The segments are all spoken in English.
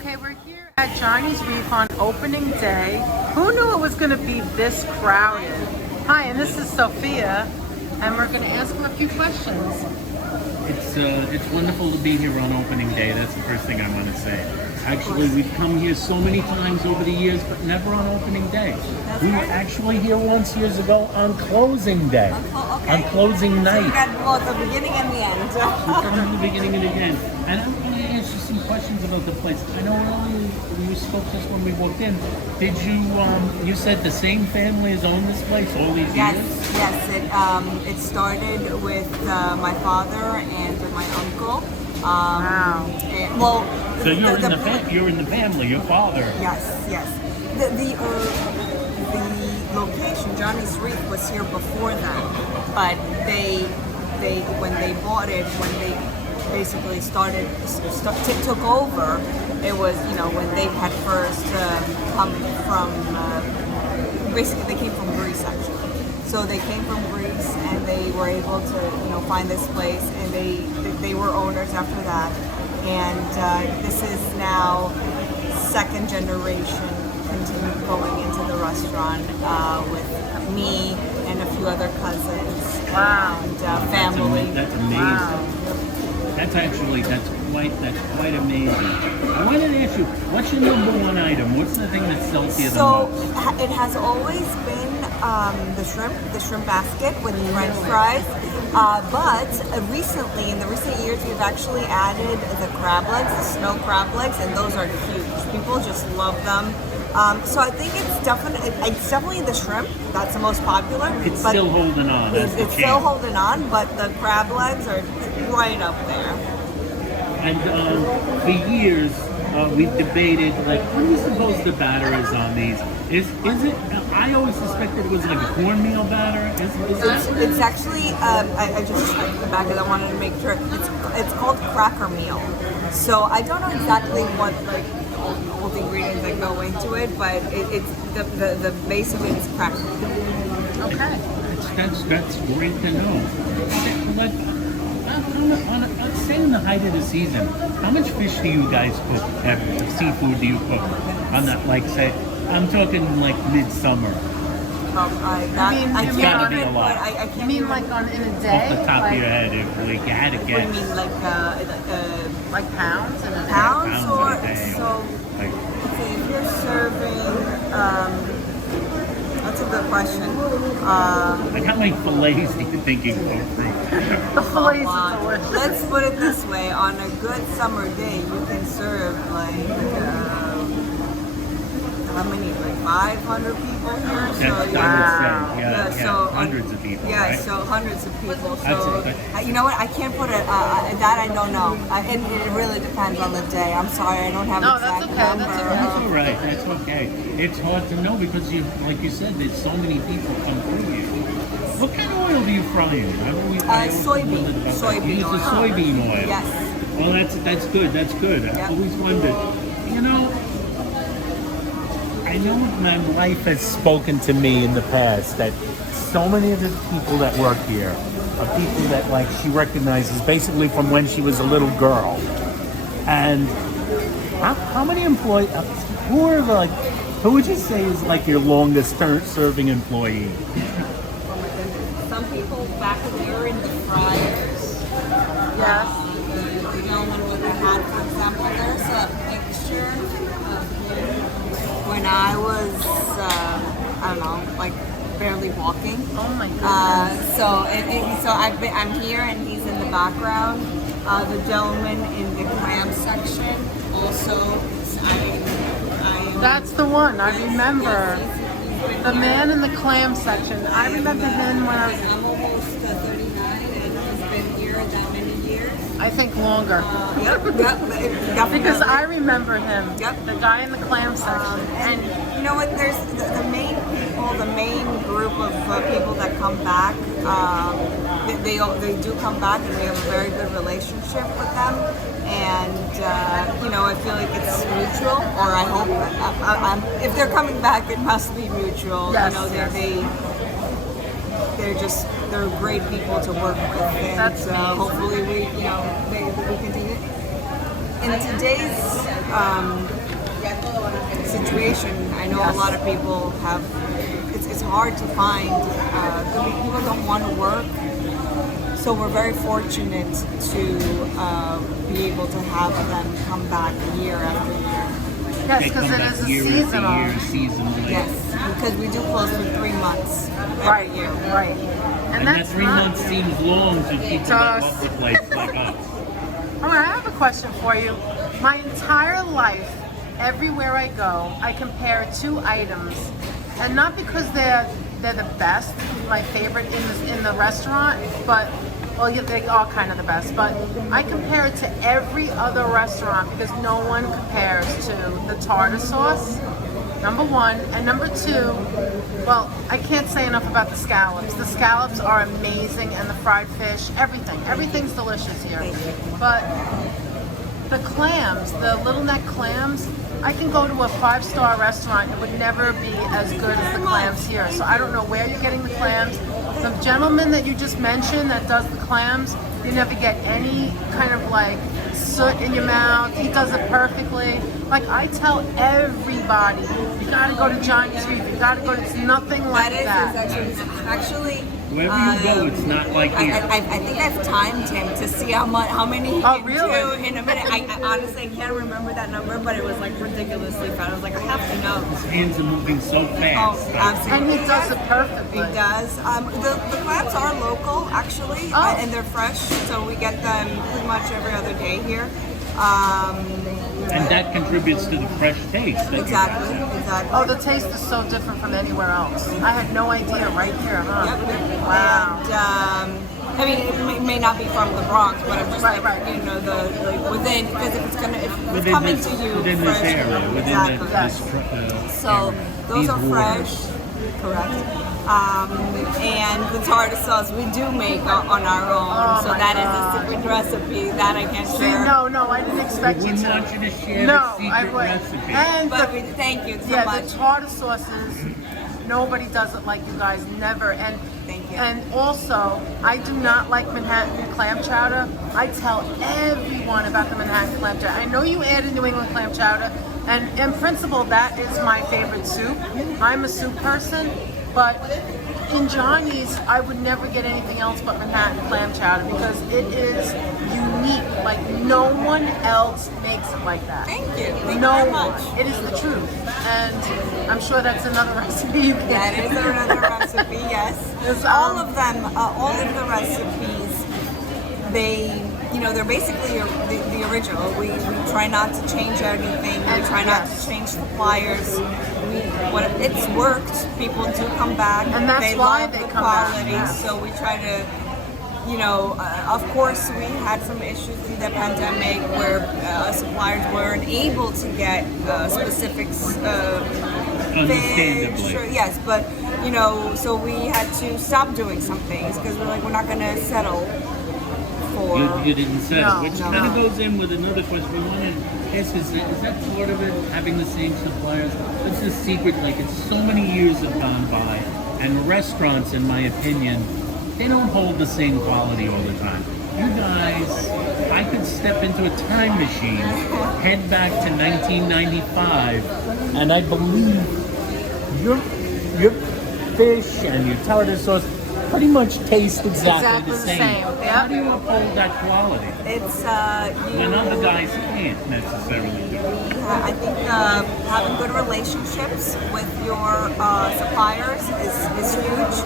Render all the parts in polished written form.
Okay, we're here at Johnny's Reef on opening day. Who knew it was going to be this crowded? Hi, and this is Sofia, and we're going to ask him a few questions. It's wonderful to be here on opening day. That's the first thing I want to say. Actually, we've come here so many times over the years, but never on opening day. We were actually here once years ago on closing day, on closing night. So you got both the beginning and the end. We come to the beginning and the end. And I'm going to ask you some questions about the place. I know earlier you spoke just when we walked in. Did you, you said the same family has owned this place all these years? Yes. It started with my father and my uncle. Wow. So you're in the family, your father. Yes. The location, Johnny's Reef, was here before that, but they when they bought it, when they basically took over, it was, when they had first come from, basically they came from Greece actually. So they came from Greece and they were able to, find this place, and they were owners after that. And this is now second generation continue going into the restaurant with me and a few other cousins. Wow. And family. That's amazing. Wow. That's quite amazing. I wanted to ask you, what's your number one item? What's the thing that sells you the most? So it has always been the shrimp basket with French fries. But recently, in the recent years, we've actually added the crab legs, the snow crab legs, and those are huge. People just love them. So I think it's definitely the shrimp that's the most popular. It's still holding on. It's still holding on, but the crab legs are right up there. And for years, we've debated, like, what do you suppose the batter is on these? Is it? I always suspected it was like a cornmeal batter. It's actually, I just checked the back because I wanted to make sure. It's called cracker meal. So I don't know exactly what all the ingredients that go into it, but it's the base of it is cracker meal. Okay. That's great to know. Say in the height of the season, how much fish do you guys cook? Seafood do you cook on that? Like, say, I'm talking like midsummer. I can't be a lot. You mean like in a day? Off the top of your head, if you had to guess. What do you mean, Like pounds? In a day? pounds or a day, so? like, Let's see, if you're serving, that's a good question. like how many fillets do you think you go through? The fillets are delicious. Let's put it this way: on a good summer day, you can serve how many? Like 500 people here. That's, So I would say, so hundreds of people, Yeah, right? so hundreds of people. That's So okay. you know what? I can't put it. That I don't know. It really depends on the day. I'm sorry, I don't have No, an exact that's okay, number. that's That's all right. That's okay. It's hard to know because like you said, there's so many people come through here. What kind of oil do you fry in? Soybean You use oil. the soybean oil. Yes. Well, that's good. That's good. I always wondered. I know my wife has spoken to me in the past that so many of the people that work here are people that she recognizes basically from when she was a little girl. And how many employees? Who would you say is your longest serving employee? Some people back there in the fryers. Yes. The gentleman with the hat, for example, there's a picture of him when I was, I don't know, barely walking. Oh my goodness. So I'm here and he's in the background. The gentleman in the clam section also. That's the one. I remember. The man in the clam section. I remember him when I was... I'm almost 39 and he's been here that many years. I think longer. Yep, definitely. Because I remember him. Yep. The guy in the clam section. And you know what? There's the main people, the main group of people that come back. They do come back, and we have a very good relationship with them. And I feel like it's mutual, or I hope. If they're coming back, it must be mutual. Yes, They're great people to work with, and That's amazing. hopefully we continue. in today's situation, I know a lot of people have. It's hard to find. People don't want to work, so we're very fortunate to be able to have them come back year after year. Yes, because it is a seasonal. Seasonally. Yes, because we do close for 3 months every Right, year. right. And that 3 months seems long to people that love the place like us. All right, I have a question for you. My entire life, everywhere I go, I compare two items, and not because they're the best, my favorite in the restaurant, but well, yeah, they are kind of the best. But I compare it to every other restaurant because no one compares to the tartar sauce. Number one, and number two, well, I can't say enough about the scallops. The scallops are amazing, and the fried fish, everything's delicious here. But the clams, the little neck clams, I can go to a 5-star restaurant, it would never be as good as the clams here. So I don't know where you're getting the clams. The gentleman that you just mentioned that does the clams, you never get any kind of like soot in your mouth. He does it perfectly. Like I tell everybody, you gotta go to Johnny's Reef. You gotta go to, it's nothing like that. Actually, wherever you go, it's not like here. I think I've timed him to see how many he can do in a minute. I honestly can't remember that number, but it was like ridiculously fast. I was like, I have to know. His hands are moving so fast. Oh, absolutely. And he does it perfectly. He does. The clams are local, actually, and they're fresh, so we get them pretty much every other day here. And that contributes to the fresh taste. Exactly. Oh, the taste is so different from anywhere else. I had no idea right here, huh? Yep. Wow. And, I mean, it may not be from the Bronx, but I'm just Right. you know, within, because if it's within coming this, to you within fresh, this area, within exactly. So area, those these are waters. fresh, correct. And the tartar sauce we do make on our own, Oh so my that is God. a secret recipe that I can't See, share. no, I didn't expect We you wouldn't to. want you to share No, the I secret would. recipe. And But the, thank you so yeah, much. the tartar sauces, nobody does it like you guys, never. And Thank you. And also, I do not like Manhattan clam chowder. I tell everyone about the Manhattan clam chowder. I know you added New England clam chowder, and in principle, that is my favorite soup. I'm a soup person, but in Johnny's, I would never get anything else but Manhattan clam chowder because it is unique. Like no one else makes it like that. Thank you. Thank you No very one. much. It is the truth, and I'm sure that's another recipe you can. That is another recipe, yes. It's, all of them, all of the recipes, they're basically the original. We try not to change anything. We try not to change suppliers. It's worked. People do come back. And that's they why love they the come back. quality. Yeah. So we try to, of course, we had some issues through the pandemic where suppliers weren't able to get specifics. Understandably. Fish, yes, but so we had to stop doing some things because we're not going to settle for. You didn't settle, No, which no. kind of goes in with another question we wanted to ask. Is that part of it, having the same suppliers? It's the secret, like it's so many years have gone by, and restaurants, in my opinion, they don't hold the same quality all the time. You guys, I could step into a time machine, head back to 1995, and I believe your fish and your tartar sauce pretty much taste exactly the same. Yep. How do you uphold that quality? It's When other guys can't necessarily do it. I think having good relationships with your suppliers is huge.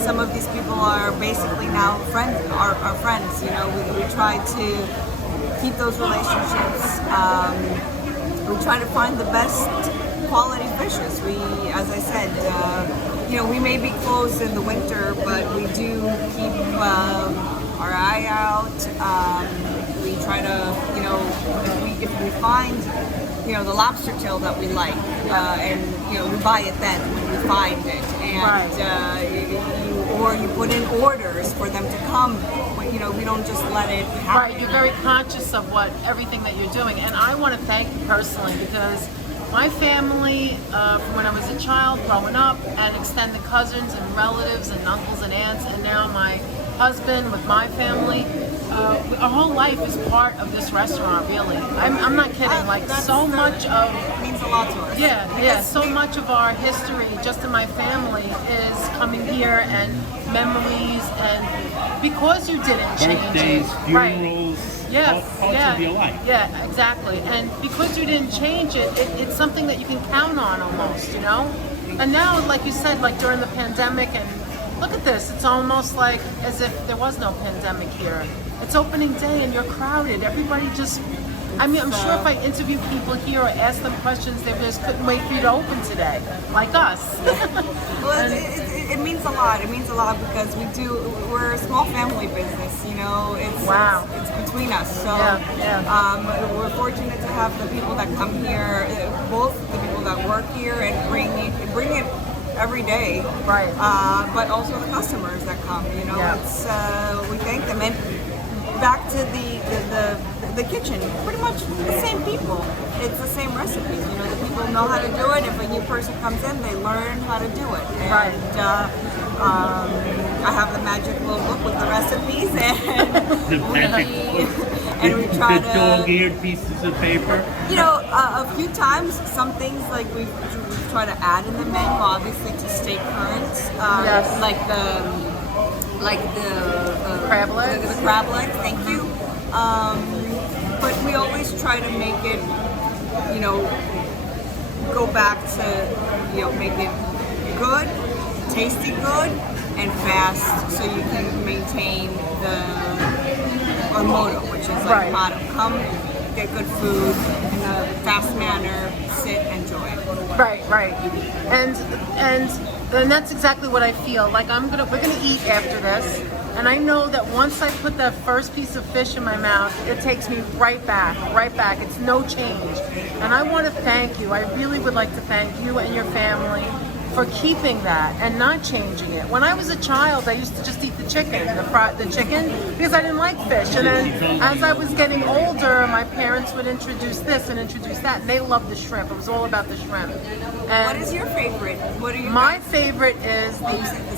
Some of these people are basically now friends. Our friends. We try to keep those relationships. We try to find the best quality fishes. As I said, we may be closed in the winter, but we do keep our eye out. We try to, if we find, the lobster tail that we like, and we buy it then when we find it, and or you put in orders for them to come. We don't just let it happen. Right, you're very conscious of everything that you're doing, and I want to thank you personally because my family, from when I was a child, growing up, and extended cousins and relatives and uncles and aunts, and now my husband with my family, our whole life is part of this restaurant. Really, I'm not kidding. Like so much of means a lot to us. yeah, so much of our history, just in my family, is coming here and memories, and because you didn't change Birthdays, it, funerals, parts of your life. Yeah, exactly. And because you didn't change it, it's something that you can count on almost, you know? And now, like you said, like during the pandemic, and look at this, it's almost like as if there was no pandemic here. It's opening day and you're crowded. Everybody just, I mean, I'm sure if I interview people here or ask them questions, they just couldn't wait for you to open today, like us. Well, it means a lot. It means a lot because we're a small family business, you know. It's between us. So we're fortunate to have the people that come here, both the people that work here and bring it every day, right? But also the customers that come, you know. It's we thank them. And back to the kitchen, pretty much the same people. It's the same recipes. You know, the people know how to do it. If a new person comes in, they learn how to do it. And, right. I have the magic little book with the recipes, and we try the dog-eared pieces of paper. You know, a few times, some things like we try to add in the menu, obviously to stay current. Like the crab legs. The crab legs. Thank you. But we always try to make it, you know, go back to, you know, make it good, tasty good, and fast, so you can maintain our motto, which is like motto: come, get good food in a fast manner, sit, enjoy. Right. And that's exactly what I feel. Like we're gonna eat after this, and I know that once I put that first piece of fish in my mouth, it takes me right back. It's no change. And I want to thank you. I really would like to thank you and your family for keeping that and not changing it. When I was a child, I used to just eat the chicken, the chicken, because I didn't like fish. And then as I was getting older, my parents would introduce this and introduce that, and they loved the shrimp. It was all about the shrimp. And what is your favorite? My favorite is the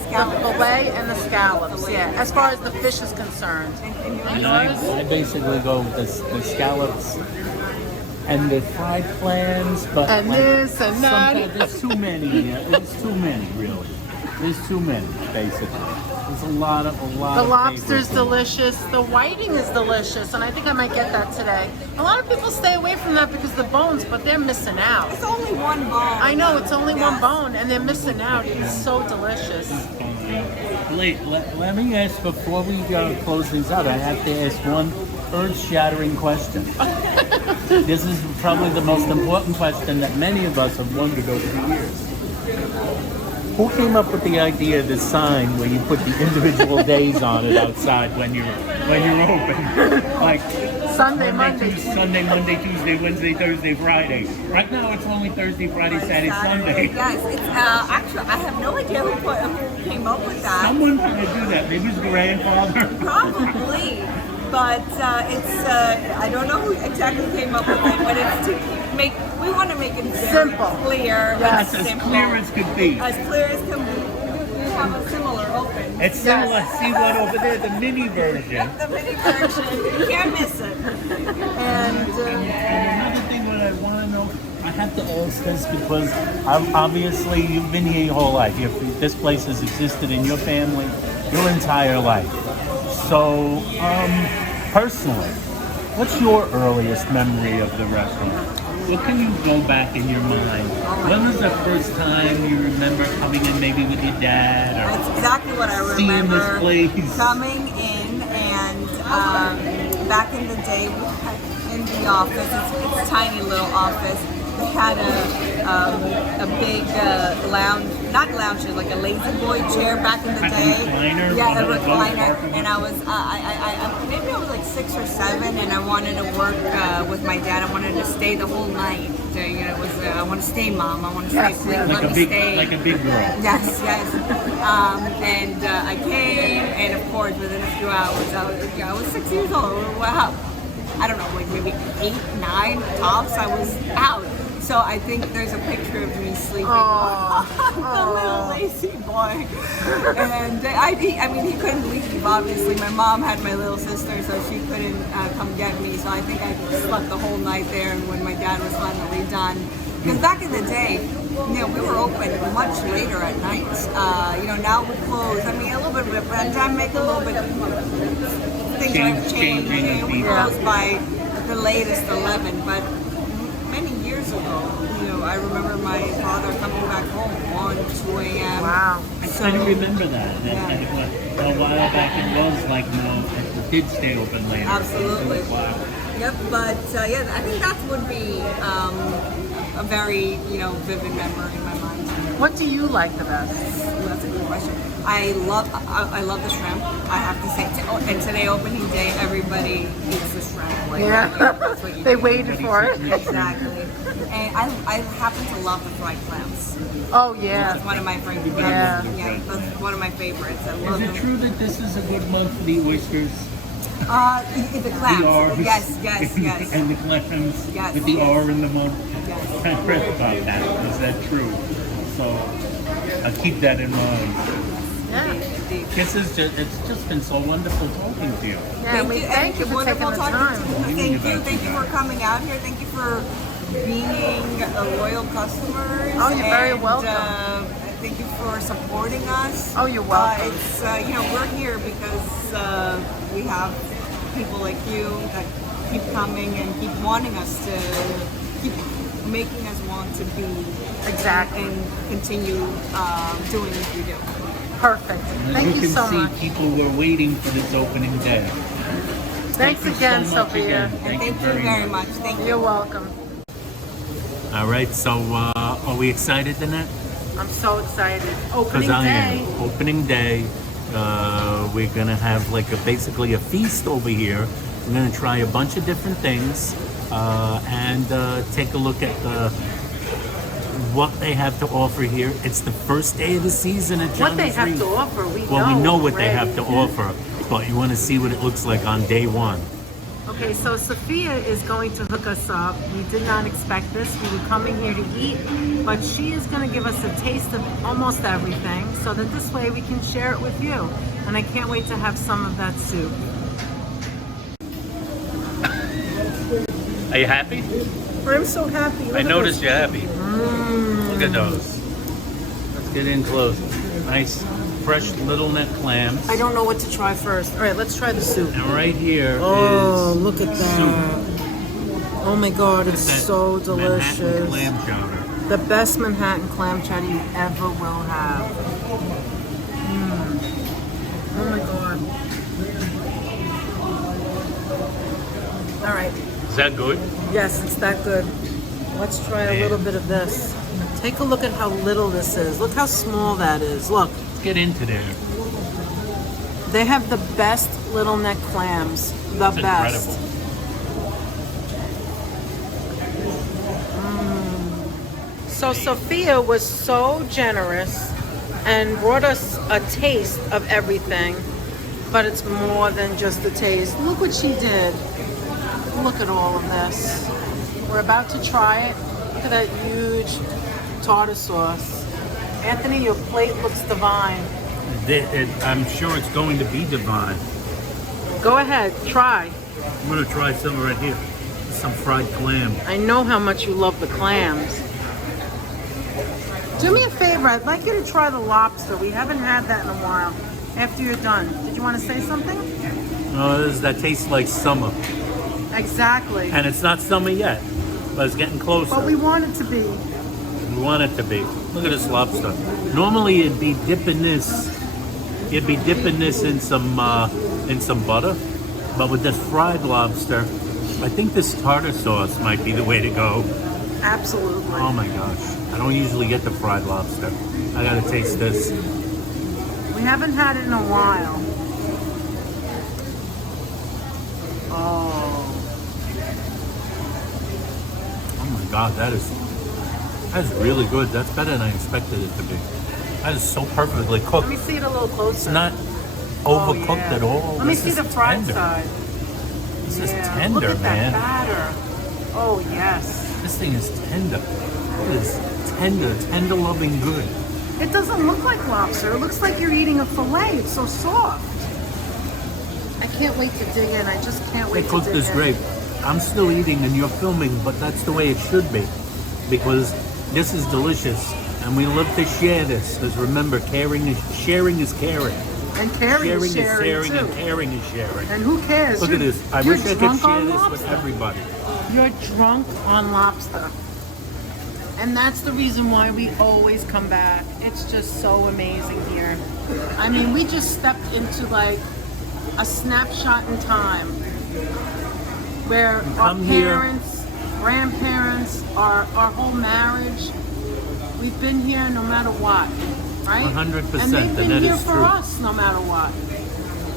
fillet and the scallops. Yeah, as far as the fish is concerned. And I basically go with the scallops and the fried clams, but and like, this and that. There's too many. There's too many, really. There's too many, basically. There's a lot. The lobster's delicious. The whiting is delicious, and I think I might get that today. A lot of people stay away from that because of the bones, but they're missing out. It's only one bone. I know, it's only one bone, and they're missing out. It's so delicious. Let me ask, before we close things out, I have to ask one earth-shattering question. This is probably the most important question that many of us have wondered over the years. Who came up with the idea of the sign where you put the individual days on it outside when you're open? Like Sunday, Monday, Tuesday, Wednesday, Thursday, Friday. Right now it's only Thursday, Friday, Saturday, Sunday. Yes, it's actually I have no idea who came up with that. Someone had to do that. Maybe his grandfather. Probably. But it's I don't know who exactly came up with it, but it's to we want to make it very simple, clear. Yes, as clear as could be. As clear as can be. We have a similar open. It's similar. See one over there, the mini version. The mini version. You can't miss it. And another thing that I want to know, I have to ask this because obviously you've been here your whole life. This place has existed in your family your entire life. So, personally, what's your earliest memory of the restaurant? What can you go back in your mind? When was the first time you remember coming in, maybe with your dad? Or that's exactly what I remember. Seeing this place. Coming in, and back in the day, in the office, it's a tiny little office. They had a big lounge, not lounge, like a lazy boy chair back in the day. Recliner? Yeah, a recliner. And I was, maybe I was like 6 or 7, and I wanted to work with my dad. I wanted to stay the whole night. You know, it was I want to stay, Mom. I want to stay. Please let me stay. Like a big girl. Yes. And I came, and of course, within a few hours, I was 6 years old. Wow. I don't know, like maybe 8, 9 tops. I was out. So I think there's a picture of me sleeping Aw. on the little lazy boy. And I mean, he couldn't leave, obviously. My mom had my little sister, so she couldn't come get me. So I think I slept the whole night there, and when my dad was finally done. Because back in the day, you know, we were open much later at night. You know, now we close. I mean, a little bit, but I'm trying to make a little bit. Things have changed. We close by the latest 11, but many years ago, you know, I remember my father coming back home 1, 2 a.m. Wow. I kind of remember that. A while back it was like, no, it did stay open later. Absolutely. Wow. Yep, but yeah, I think that would be a very, you know, vivid memory in my mind. What do you like the best? Ooh, that's a good question. I love the shrimp. I have to say, and today opening day, everybody eats the shrimp. Like, Yeah. that's what you They do. waited for it. Exactly. And I happen to love the fried clams. Oh yeah. That's one of my favorite. Yeah. Yeah, that's one of my favorites. I love Is it them. true that this is a good month for the oysters? The clams. The R's. Yes. And the clams Yes, with the yes. R in the month. Yes. I read about that. Is that true? So I'll keep that in mind. Yeah. Indeed. It's just been so wonderful talking to you. Yeah, we thank you for taking Wonderful the talking time. to you. Thank you for coming out here. Thank you for being a loyal customer. Oh, you're very welcome. Thank you for supporting us. Oh, you're welcome. It's you know, we're here because we have people like you that keep coming and keep wanting us to keep making us want to be Exactly. and continue doing what we do. Perfect. And Thank as you you so can much. see, people were waiting for this opening day. Thanks Thank you again, so much Sophia. again. And thank you very much. Thank you. You're welcome. All right, so are we excited, Danette? I'm so excited. Opening Because I day. am. Opening day. We're gonna have like basically a feast over here. We're gonna try a bunch of different things and take a look at what they have to offer here. It's the first day of the season at Johnny's What they have Reef. to offer, Well, we know what they already. have to offer, but you want to see what it looks like on day one. Okay, so Sophia is going to hook us up. We did not expect this. We were coming here to eat, but she is going to give us a taste of almost everything so that this way we can share it with you. And I can't wait to have some of that soup. Are you happy? I'm so happy. I noticed you're happy. Look at those. Let's get in close. Nice, fresh little neck clams. I don't know what to try first. All right, let's try the soup. And right here is Oh, look at that. soup. Oh my God, it's That so Manhattan delicious. clam chowder. The best Manhattan clam chowder you ever will have. Oh my God. All right. Is that good? Yes, it's that good. Let's try a little bit of this. Take a look at how little this is. Look how small that is. Look, Let's get into there. they have the best little neck clams. The It's best. incredible. So Sophia was so generous and brought us a taste of everything, but it's more than just a taste. Look what she did. Look at all of this. We're about to try it. Look at that huge tartar sauce. Anthony, your plate looks divine. I'm sure it's going to be divine. Go ahead, try. I'm going to try some right here. Some fried clam. I know how much you love the clams. Do me a favor, I'd like you to try the lobster. We haven't had that in a while. After you're done. Did you want to say something? That tastes like summer. Exactly. And it's not summer yet, but it's getting closer. But we want it to be. We want it to be. Look at this lobster. Normally you'd be dipping this. You'd be dipping this in some butter, but with this fried lobster, I think this tartar sauce might be the way to go. Absolutely. Oh my gosh! I don't usually get the fried lobster. I gotta taste this. We haven't had it in a while. Oh. Oh my god, that's really good. That's better than I expected it to be. That is so perfectly Let cooked. me see it a little closer. It's not overcooked yeah. at all. Let me This see is the fried tender. side. This is Yeah. tender, Look at man. that batter. Oh, yes. This thing is tender. It is tender, tender loving good. It doesn't look like lobster. It looks like you're eating a fillet. It's so soft. I can't wait to dig in. I just can't wait They to cooked dig this in. great. I'm still eating and you're filming, but that's the way it should be. Because this is delicious. And we love to share this. Because remember, sharing is caring. And caring is Sharing sharing too. and caring is sharing. And who cares? Look at this. I You're wish I could drunk share on this with lobster. everybody. You're drunk on lobster. And that's the reason why we always come back. It's just so amazing here. I mean, we just stepped into like a snapshot in time where our Come here. parents, grandparents, our whole marriage, we've been here no matter what, right? 100%, And they've been and that here is for true. us no matter what.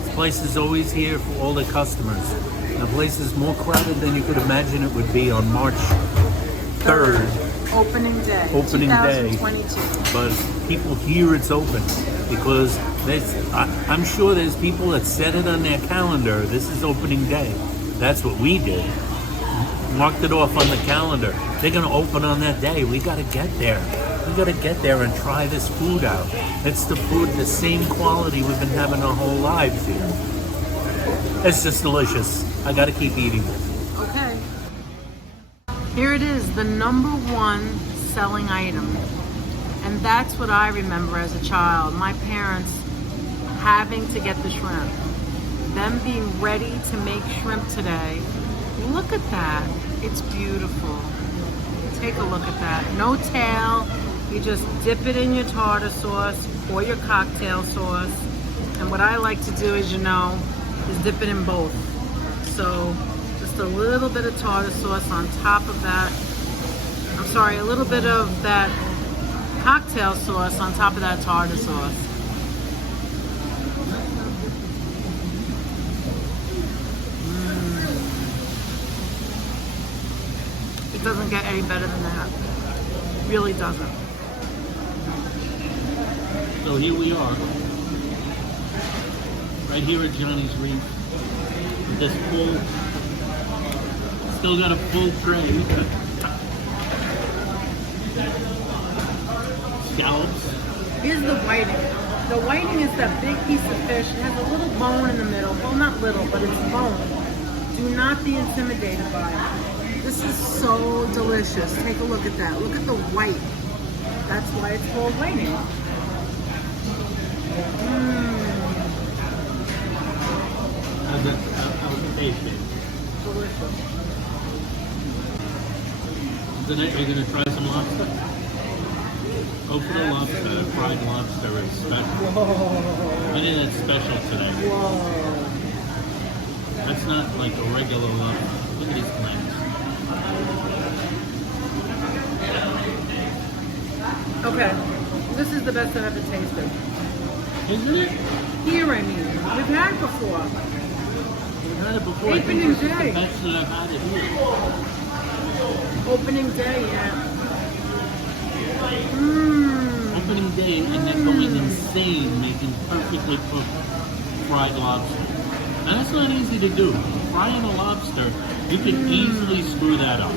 This place is always here for all the customers. The place is more crowded than you could imagine it would be on March 3rd. Opening day. Opening day. 2022. But people here it's open because I'm sure there's people that set it on their calendar. This is opening day. That's what we did. Marked it off on the calendar. They're going to open on that day. We got to get there. We got to get there and try this food out. It's the food, the same quality we've been having our whole lives here. It's just delicious. I got to keep eating it. Okay. Here it is, the #1 selling item. And that's what I remember as a child. My parents having to get the shrimp. Them being ready to make shrimp today. Look at that. It's beautiful. Take a look at that. No tail. You just dip it in your tartar sauce or your cocktail sauce. And what I like to do, as you know, is dip it in both. So just a little bit of tartar sauce on top of that. I'm sorry, a little bit of that cocktail sauce on top of that tartar sauce. It doesn't get any better than that. Really doesn't. So here we are, right here at Johnny's Reef. With this full, still got a full tray. Scallops. Here's the whiting. The whiting is that big piece of fish. It has a little bone in the middle. Well, not little, but it's bone. Do not be intimidated by it. This is so delicious. Take a look at that. Look at the white. That's why it's called whiting. How's it tasting? Delicious. Tonight we're going to try some lobster. Okra lobster, fried lobster is special. I think that's special today. Whoa. That's not like a regular lobster. Look at these clams. Okay. This is the best I've ever tasted. Isn't it? Here, I mean. We've had it before. We've had it before. I think Opening this is the day. best that I've had it here. Opening day, yeah. Opening day, and they're going insane making perfectly cooked fried lobster. Now that's not easy to do. Frying a lobster, you can easily screw that up.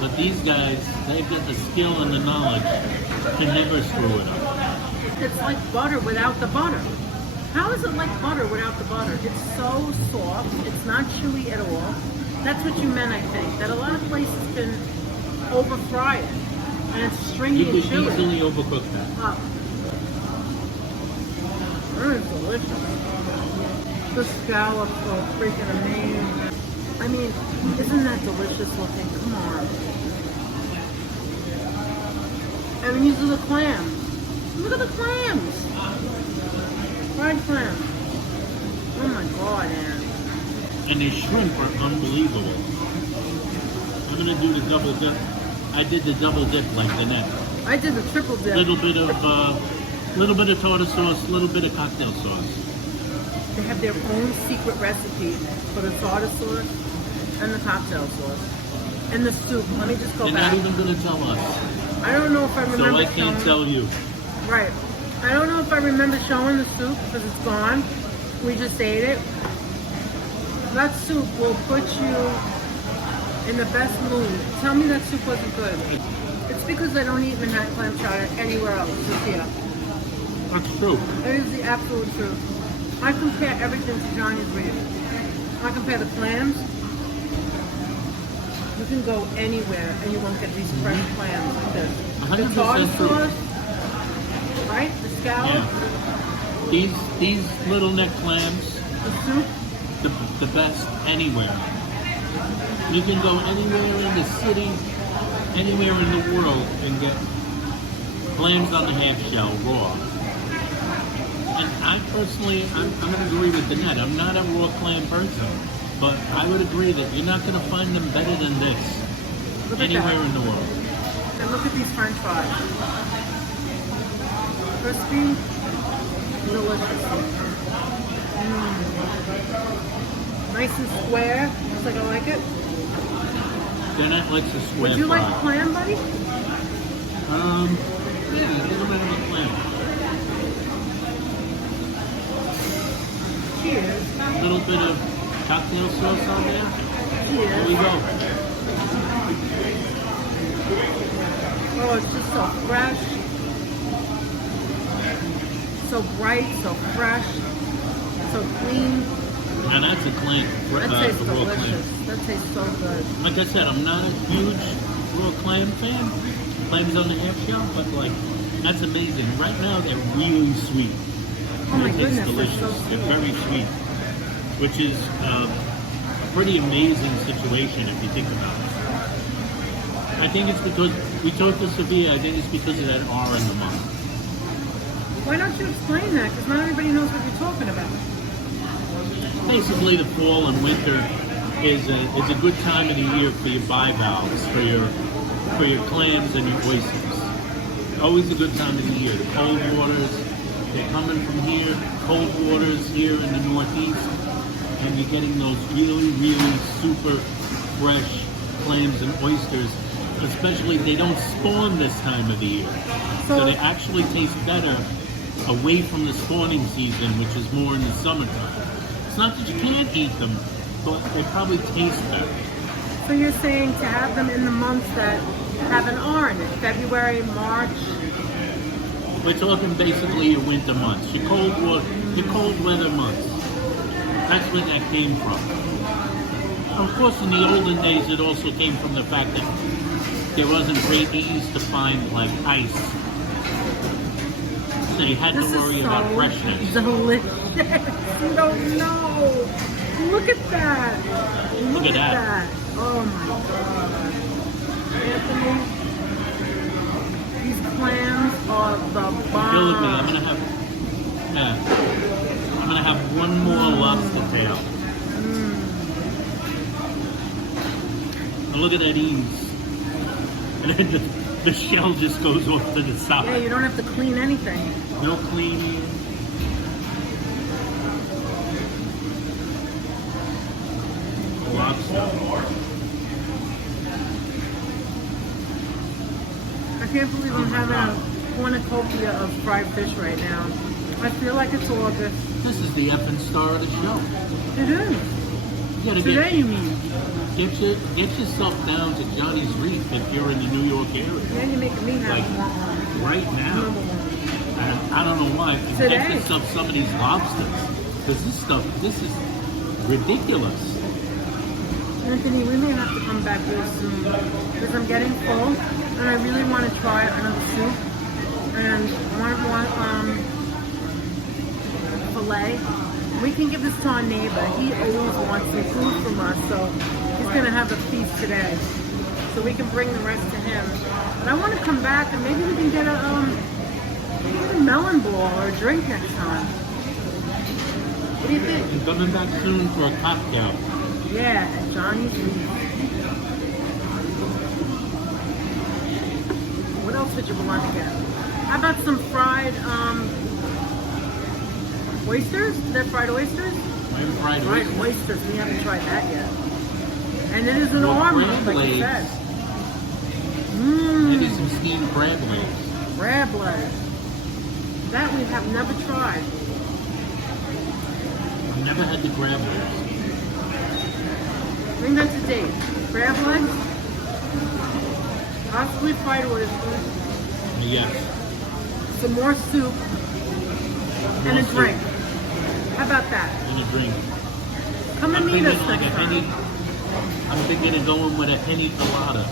But these guys, they've got the skill and the knowledge to never screw it up. It's like butter without the butter. How is it like butter without the butter? It's so soft. It's not chewy at all. That's what you meant, I think. That a lot of places can over fry it. And it's stringy You and could chewy. easily overcook that. Oh. That is delicious. The scallops are freaking amazing. I mean, isn't that delicious looking? Come on. And these are the clams. Look at the clams. Fried clams. Oh my god, Ann. And the shrimp are unbelievable. I'm gonna do the double dip. I did the double dip like the net. I did the triple dip. Little bit of tartar sauce, little bit of cocktail sauce. They have their own secret recipe for the tartar sauce and the cocktail sauce. And the soup. Let me just go They're back. not even gonna tell us, I don't know if I remember so I can't showing- tell you. Right. I don't know if I remember showing the soup because it's gone. We just ate it. That soup will put you in the best mood. Tell me that soup wasn't good. It's because I don't eat Manhattan clam chowder anywhere else, Sofia. That's true. It is the absolute truth. I compare everything to Johnny's Reef. I compare the clams. You can go anywhere and you won't get these fresh clams like this. The 100% tartar true. sauce, right? The scallops, Yeah. These little neck clams, the soup. the best anywhere. You can go anywhere in the city, anywhere in the world, and get clams on the half shell raw. And I personally, I'm going to agree with Danette. I'm not a raw clam person, but I would agree that you're not going to find them better than this Look at anywhere that. in the world. And look at these french fries. Crispy, delicious. Nice and square, just like I like it. Danette likes a square Would you fry. like clam, buddy? Yeah, a little bit of a clam. Cheers. A little bit of cocktail sauce on there. There we Cheers. go. Oh, it's just so fresh. So bright, so fresh, so clean. And that's a clam. That tastes a raw clam. delicious. That tastes so good. Like I said, I'm not a huge raw clam fan. Clams on the half shell, but like, that's amazing. Right now, they're really sweet. Oh my It's goodness, they're delicious. so They're sweet. very sweet, which is a pretty amazing situation if you think about it. I think it's because we talked to Sofia. I think it's because of that R in the month. Why don't you explain that? Because not everybody knows what you're talking about. Basically, the fall and winter is a good time of the year for your bivalves, for your clams and your oysters. Always a good time of the year. The cold waters, they're coming from here. Cold waters here in the Northeast, and you're getting those really, really super fresh clams and oysters. Especially, they don't spawn this time of the year, so they actually taste better away from the spawning season, which is more in the summertime. It's not that you can't eat them, but they probably taste better. So you're saying to have them in the months that have an R in it, February, March. We're talking basically your winter months, your cold weather months. That's where that came from. Of course, in the olden days, it also came from the fact that there wasn't great ease to find like ice, so you had to worry about freshness. Delicious. You don't know. Look at that. Look at that. Oh my God. Anthony, these clams are the bomb. Bill with me. I'm gonna have one more lobster tail. And look at that ease. And then the shell just goes off to the side. Yeah, you don't have to clean anything. No cleaning. Lobster. I can't believe I'm having a cornucopia of fried fish right now. I feel like it's August. This is the effing star of the show. It is. You gotta Today, you mean? get yourself down to Johnny's Reef if you're in the New York area. Yeah, you're making me have Like, more on. right now. Number one. And I don't know why. And Today. get yourself some of these lobsters. Because this is ridiculous. Anthony, we may have to come back real soon because I'm getting full and I really want to try another soup and I want filet. We can give this to our neighbor. He always wants some food from us, so he's gonna have a feast today. So we can bring the rest to him. But I want to come back and maybe we can get a melon ball or a drink next time. What do you think? I'm coming back soon for a cocktail. Yeah, at Johnny's Reef. What else did you want to get? How about some fried oysters? Is that fried oysters? Fried Fried oysters. oysters. We haven't tried that yet. And it is an Well, arm, crab like you legs. said. Maybe some steamed crab legs. Crab legs. That we have never tried. I've never had the crab legs. Bring that to date. Crab legs, possibly fried oysters, Yes. some more soup, and a More soup. drink. How about that? And a drink. Come and I'm meet thinking us like a next penny. time. I'm thinking of going with a penny colada,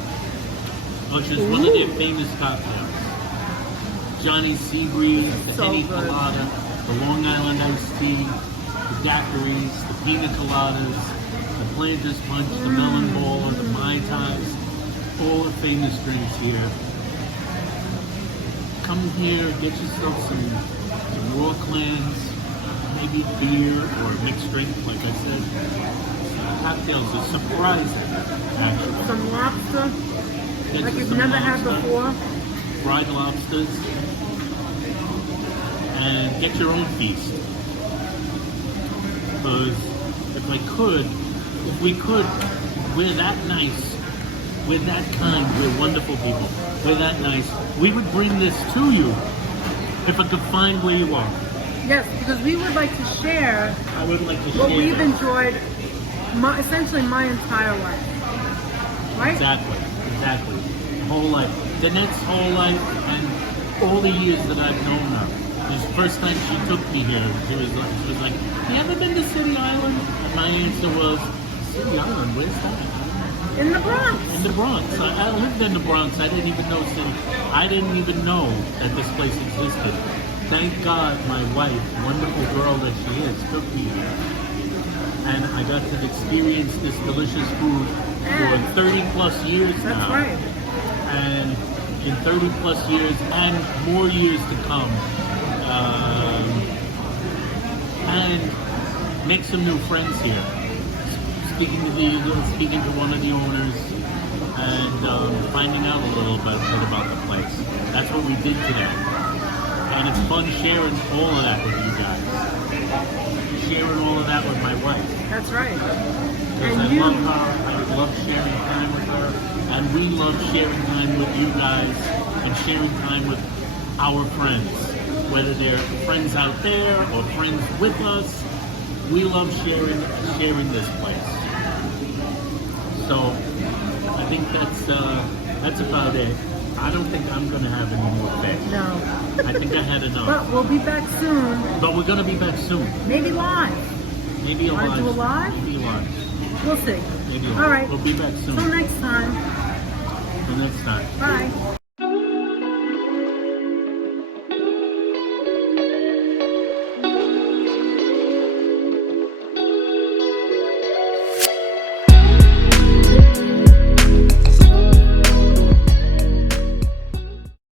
which is one of their famous cocktails. Johnny Seabreeze, the So penny good. colada, the Long Island iced tea, the daiquiris, the pina coladas, the Planters Punch, the melon ball, the Mai Tais, all the famous drinks here. Come here, get yourself some raw clams, maybe beer or a mixed drink, like I said. Cocktails are surprising, actually. Some lobster, Get like you you've some never had lobster, before. fried lobsters, and get your own feast. Because if we could, we're that nice, we're that kind, we're wonderful people, we're that nice, we would bring this to you if I could find where you are. Yes, because we would like to share I would like to what share we've that. enjoyed essentially my entire life. Right? Exactly. The whole life. Danette's whole life and all the years that I've known her. The first time she took me here, she was like, you ever been to City Island? And my answer was, City Island, where's that? In the Bronx. In the Bronx. I lived in the Bronx. I didn't even know I didn't even know that this place existed. Thank God my wife, wonderful girl that she is, took me here. And I got to experience this delicious food for 30 plus years now. That's right. And in 30 plus years and more years to come. And make some new friends here. Speaking to one of the owners and finding out a little bit about the place. That's what we did today. And it's fun sharing all of that with you guys. Sharing all of that with my wife. That's right. Because I And you, love her, I love sharing time with her, and we love sharing time with you guys and sharing time with our friends. Whether they're friends out there or friends with us, we love sharing this place. So I think that's about it. I don't think I'm gonna have any more fish. no. I think I had enough. But we'll be back soon. But we're gonna be back soon. Maybe live. Maybe a Wanna live. do a live? Maybe a live. We'll see. Maybe a live. All right. We'll be back soon. Till next time. Till next time. Bye.